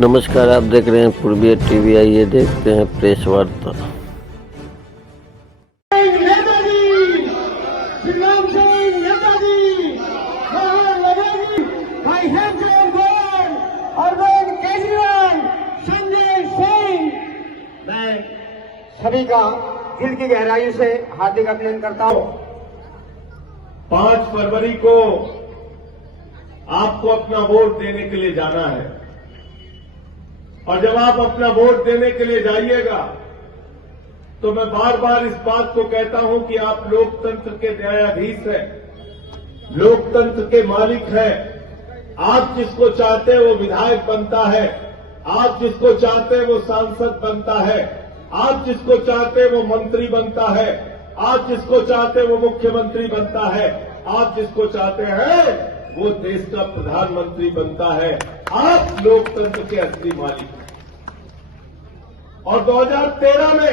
नमस्कार, आप देख रहे हैं पूर्वी टीवी। आइए देखते हैं प्रेस वार्ता। मैं सभी का दिल की गहराई से हार्दिक अभिनंदन करता हूं। 5 फरवरी को आपको अपना वोट देने के लिए जाना है और जब आप अपना वोट देने के लिए जाइएगा तो मैं बार बार इस बात को कहता हूं कि आप लोकतंत्र के न्यायाधीश हैं, लोकतंत्र के मालिक हैं। आप जिसको चाहते हैं वो विधायक बनता है, आप जिसको चाहते हैं वो सांसद बनता है, आप जिसको चाहते हैं वो मंत्री बनता है, आप जिसको चाहते हैं वो मुख्यमंत्री बनता है, आप जिसको चाहते हैं वो देश का प्रधानमंत्री बनता है। आप लोकतंत्र के असली मालिक हैं। और 2013 में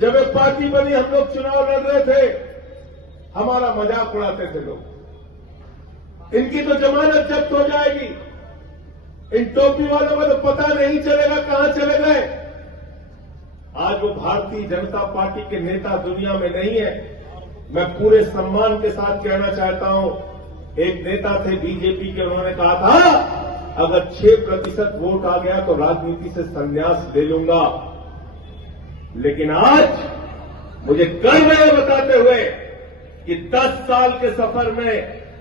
जब एक पार्टी बनी, हम लोग चुनाव लड़ रहे थे, हमारा मजाक उड़ाते थे लोग। इनकी तो जमानत जब्त हो जाएगी, इन टोपी वालों में तो पता नहीं चलेगा कहां चले गए। आज वो भारतीय जनता पार्टी के नेता दुनिया में नहीं है। मैं पूरे सम्मान के साथ कहना चाहता हूं, एक नेता थे बीजेपी के, उन्होंने कहा था अगर 6% वोट आ गया तो राजनीति से संन्यास ले लूंगा। लेकिन आज मुझे गर्व है बताते हुए कि 10 साल के सफर में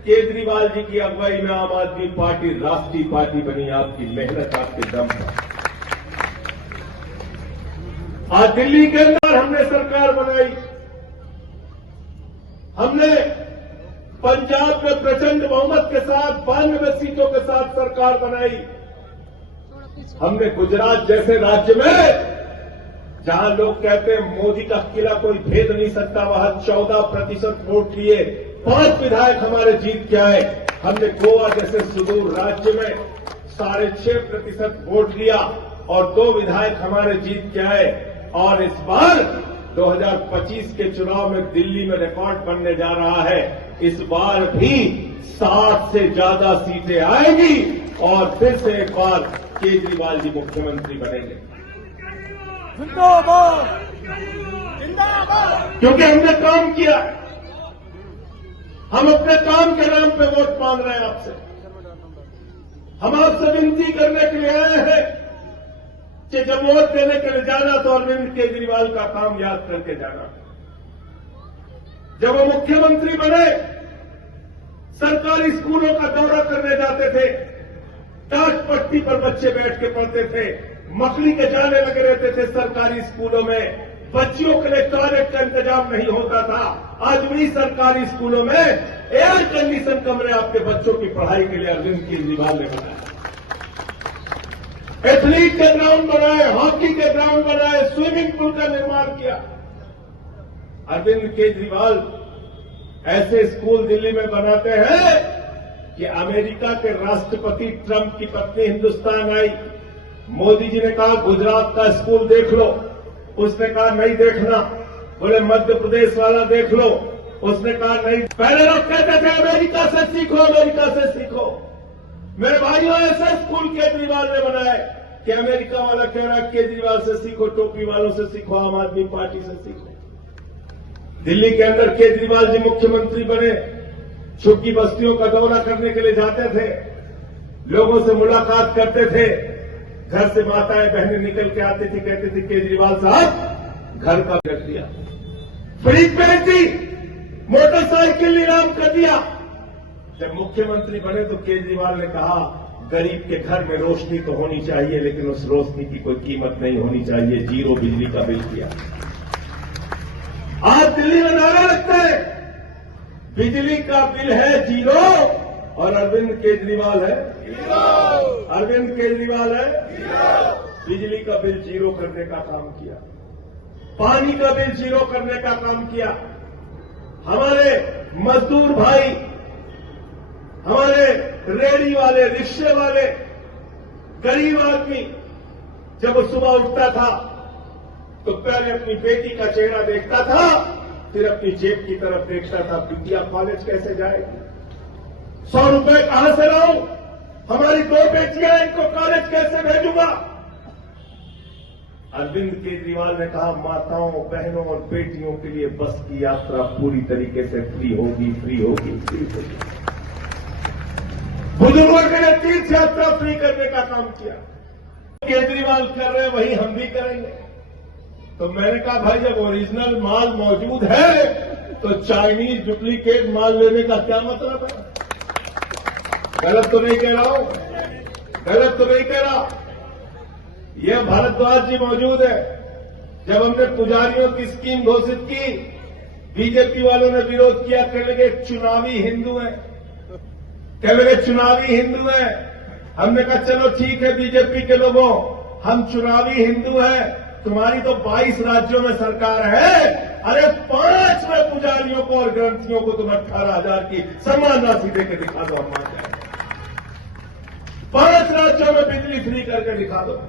केजरीवाल जी की अगुवाई में आम आदमी पार्टी राष्ट्रीय पार्टी बनी। आपकी मेहनत, आपके दम पर। आज दिल्ली के अंदर हमने सरकार बनाई, हमने पंजाब में प्रचंड बहुमत के साथ 92 सीटों के साथ सरकार बनाई। हमने गुजरात जैसे राज्य में, जहां लोग कहते हैं मोदी का किला कोई भेद नहीं सकता, वहां 14% वोट लिए 5 विधायक हमारे जीत के आए। हमने गोवा जैसे सुदूर राज्य में 6.5% वोट लिया और 2 विधायक हमारे जीत के आए। और इस बार 2025 के चुनाव में दिल्ली में रिकॉर्ड बनने जा रहा है। इस बार भी 60 से ज्यादा सीटें आएंगी और फिर से एक बार केजरीवाल जी मुख्यमंत्री बनेंगे। क्योंकि हमने काम किया, हम अपने काम के नाम पे वोट मांग रहे हैं आपसे। हम आपसे विनती करने के लिए आए हैं कि जब वोट देने के लिए जाना तो अरविंद केजरीवाल का काम याद करके जाना। जब वो मुख्यमंत्री बने, सरकारी स्कूलों का दौरा करने जाते थे, टाट पट्टी पर बच्चे बैठ के पढ़ते थे, मकड़ी के जाले लगे रहते थे सरकारी स्कूलों में, बच्चियों के लिए टॉयलेट का इंतजाम नहीं होता था। आज भी सरकारी स्कूलों में एयर कंडीशन कमरे आपके बच्चों की पढ़ाई के लिए अरविंद केजरीवाल ने बनाया। एथलीट के ग्राउंड बनाए, हॉकी के ग्राउंड बनाए, स्विमिंग पूल का निर्माण किया। अरविंद केजरीवाल ऐसे स्कूल दिल्ली में बनाते हैं कि अमेरिका के राष्ट्रपति ट्रंप की पत्नी हिंदुस्तान आई, मोदी जी ने कहा गुजरात का स्कूल देख लो, उसने कहा नहीं देखना। बोले मध्य प्रदेश वाला देख लो, उसने कहा नहीं। पहले लोग कहते थे अमेरिका से सीखो, अमेरिका से सीखो। मेरे भाइयों, ऐसे स्कूल केजरीवाल ने बनाए कि अमेरिका वाला कह रहा है केजरीवाल से सीखो, टोपी वालों से सीखो, आम आदमी पार्टी से सीखो। दिल्ली के अंदर केजरीवाल जी मुख्यमंत्री बने, झुग्गी बस्तियों का दौरा करने के लिए जाते थे, लोगों से मुलाकात करते थे। घर से माताएं बहनें निकल के आती थी, कहती थी केजरीवाल साहब घर का रख दिया, फ्रिज पे दी, मोटरसाइकिल नीलाम कर दिया। जब मुख्यमंत्री बने तो केजरीवाल ने कहा गरीब के घर में रोशनी तो होनी चाहिए, लेकिन उस रोशनी की कोई कीमत नहीं होनी चाहिए। 0 बिजली का बिल किया। आज दिल्ली में नारा लगता है बिजली का बिल है 0 और अरविंद केजरीवाल है 0। अरविंद केजरीवाल है 0। बिजली का बिल 0 करने का काम किया, पानी का बिल 0 करने का काम किया। हमारे मजदूर भाई, हमारे रेहड़ी वाले, रिक्शे वाले, गरीब आदमी जब वो सुबह उठता था तो पहले अपनी बेटी का चेहरा देखता था, फिर अपनी जेब की तरफ देखता था, बिटिया कॉलेज कैसे जाएगी, 100 रुपए कहां से लाऊं, हमारी 2 बेटियां, इनको कॉलेज कैसे भेजूंगा? अरविंद केजरीवाल ने कहा माताओं, बहनों और बेटियों के लिए बस की यात्रा पूरी तरीके से फ्री होगी, फ्री होगी, फ्री होगी। बुजुर्गों के लिए तीर्थ यात्रा फ्री करने का काम किया। केजरीवाल कर रहे हैं वही हम भी करेंगे। तो मैंने कहा भाई जब ओरिजिनल माल मौजूद है तो चाइनीज डुप्लीकेट माल लेने का क्या मतलब है? गलत तो नहीं कह रहा हूं, गलत तो नहीं कह रहा। यह भारद्वाज जी मौजूद है। जब हमने पुजारियों की स्कीम घोषित की, बीजेपी वालों ने विरोध किया, कहने लगे चुनावी हिंदू है, कहने लगे चुनावी हिंदू है। हमने कहा चलो ठीक है बीजेपी के लोगों, हम चुनावी हिंदू हैं, तुम्हारी तो 22 राज्यों में सरकार है। अरे 5 में पुजारियों को और ग्रंथियों को तुम 18,000 की सम्मान राशि देकर दिखा दो, हम मान जाए। 5 राज्यों में बिजली फ्री करके दिखा दो।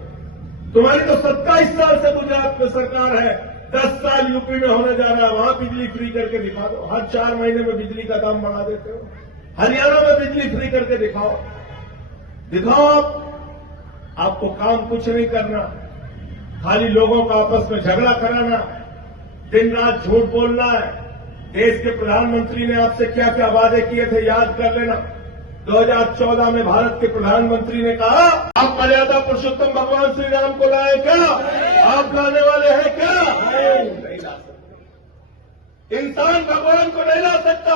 तुम्हारी तो 27 साल से गुजरात में सरकार है, 10 साल यूपी में होने जा रहा है, वहां बिजली फ्री करके दिखा दो। हर 4 महीने में बिजली का दाम बढ़ा देते हो। हरियाणा में बिजली फ्री करके दिखाओ, दिखाओ आपको काम कुछ नहीं करना, खाली लोगों का आपस में झगड़ा कराना, दिन रात झूठ बोलना है। देश के प्रधानमंत्री ने आपसे क्या क्या वादे किए थे याद कर लेना। 2014 में भारत के प्रधानमंत्री ने कहा आप मर्यादा पुरुषोत्तम भगवान श्री राम को लाए क्या? आप लाने वाले हैं क्या? नहीं ला सकते। इंसान भगवान को नहीं ला सकता।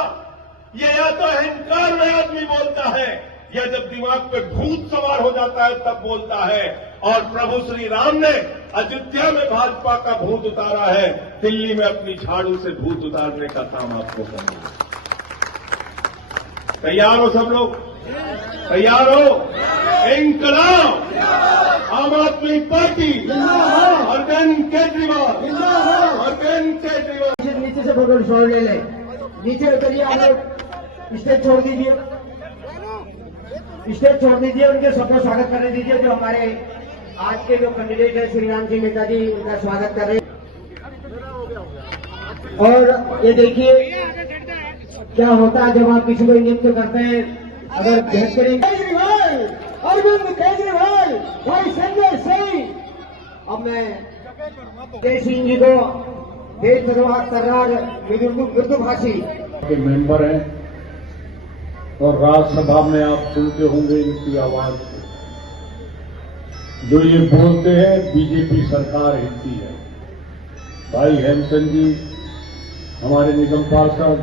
ये या तो अहंकार में आदमी बोलता है या जब दिमाग पे भूत सवार हो जाता है तब बोलता है। और प्रभु श्री राम ने अयोध्या में भाजपा का भूत उतारा है, दिल्ली में अपनी झाड़ू से भूत उतारने का काम आपको करना है। तैयार हो सब लोग? तैयार हो? इंकलाब, आम आदमी पार्टी, अरविंद केजरीवाल, अरविंद केजरीवाल। नीचे से पकड़ छोड़ ले, नीचे उतरिए आप लोग, स्टेज छोड़ दीजिए, स्टेज छोड़ दीजिए, उनके सबको स्वागत करने दीजिए। जो हमारे आज के जो कैंडिडेट है श्री राम सिंह नेता जी, उनका स्वागत कर रहे हैं। और ये देखिए क्या होता है जब आप किसी को नियुक्त करते हैं। अगर बहस करेंगे केजरीवाल, अरविंद केजरीवाल, भाई संजय सिंह। अब मैं जय सिंह जी को देशद्रोह करार मृदुभाषी के मेंबर हैं और राज्यसभा में आप सुनते होंगे इनकी आवाज जो ये बोलते हैं बीजेपी सरकार हिलती है। भाई हेमचंद जी हमारे निगम पार्षद,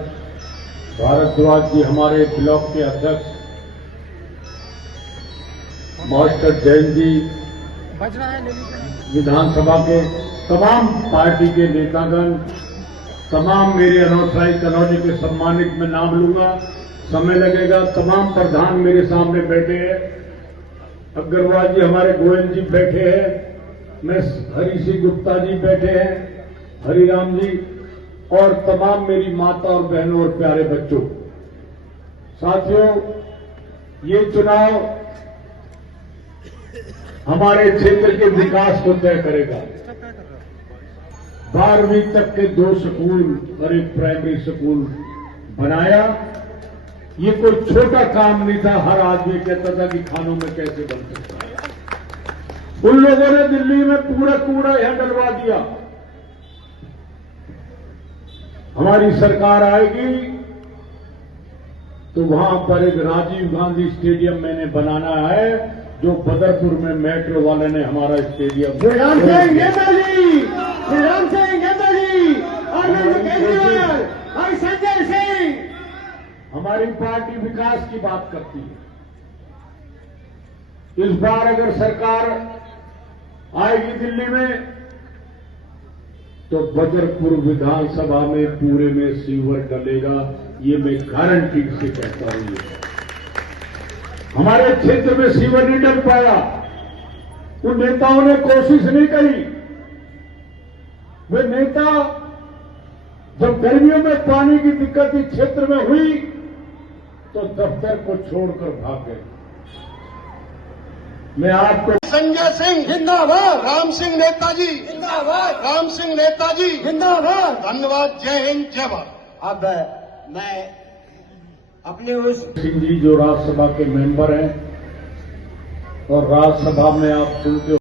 भारद्वाज जी हमारे ब्लॉक के अध्यक्ष, मास्टर जैन जी विधानसभा के तमाम पार्टी के नेतागण, तमाम मेरे अनौठाई कॉलोनी के सम्मानित में नाम लूंगा, समय लगेगा। तमाम प्रधान मेरे सामने बैठे हैं, अग्रवाल जी हमारे गोयल जी बैठे हैं, मैं हरि सिंह गुप्ता जी बैठे हैं, हरिराम जी और तमाम मेरी माता और बहनों और प्यारे बच्चों। साथियों, ये चुनाव हमारे क्षेत्र के विकास को तय करेगा। 12वीं तक के 2 स्कूल और एक प्राइमरी स्कूल बनाया। ये कोई छोटा काम नहीं था। हर आदमी कहता था कि खानों में कैसे बन सकता है। उन लोगों ने दिल्ली में पूरा कूड़ा यहां डलवा दिया। हमारी सरकार आएगी तो वहां पर एक राजीव गांधी स्टेडियम मैंने बनाना है, जो बदरपुर में मेट्रो वाले ने हमारा स्टेडियम। श्री राम सिंह नेताजी, श्री राम सिंह नेताजी, अरविंद केजरीवाल और संजय सिंह। हमारी पार्टी विकास की बात करती है। इस बार अगर सरकार आएगी दिल्ली में तो बदरपुर विधानसभा में पूरे में सीवर डलेगा, ये मैं गारंटी से कहता हूं। हमारे क्षेत्र में सीवर नहीं डल पाया, उन नेताओं ने कोशिश नहीं करी। वे नेता जब गर्मियों में पानी की दिक्कत इस क्षेत्र में हुई तो दफ्तर को छोड़कर भाग गए। मैं आपको संजय सिंह जिंदाबाद, राम सिंह नेताजी जिंदाबाद, राम सिंह नेताजी जिंदाबाद। धन्यवाद। जय हिंद, जय भारत। अब मैं अपने उस सिंह जी जो राज्यसभा के मेंबर हैं, और राज्यसभा में आप सुनते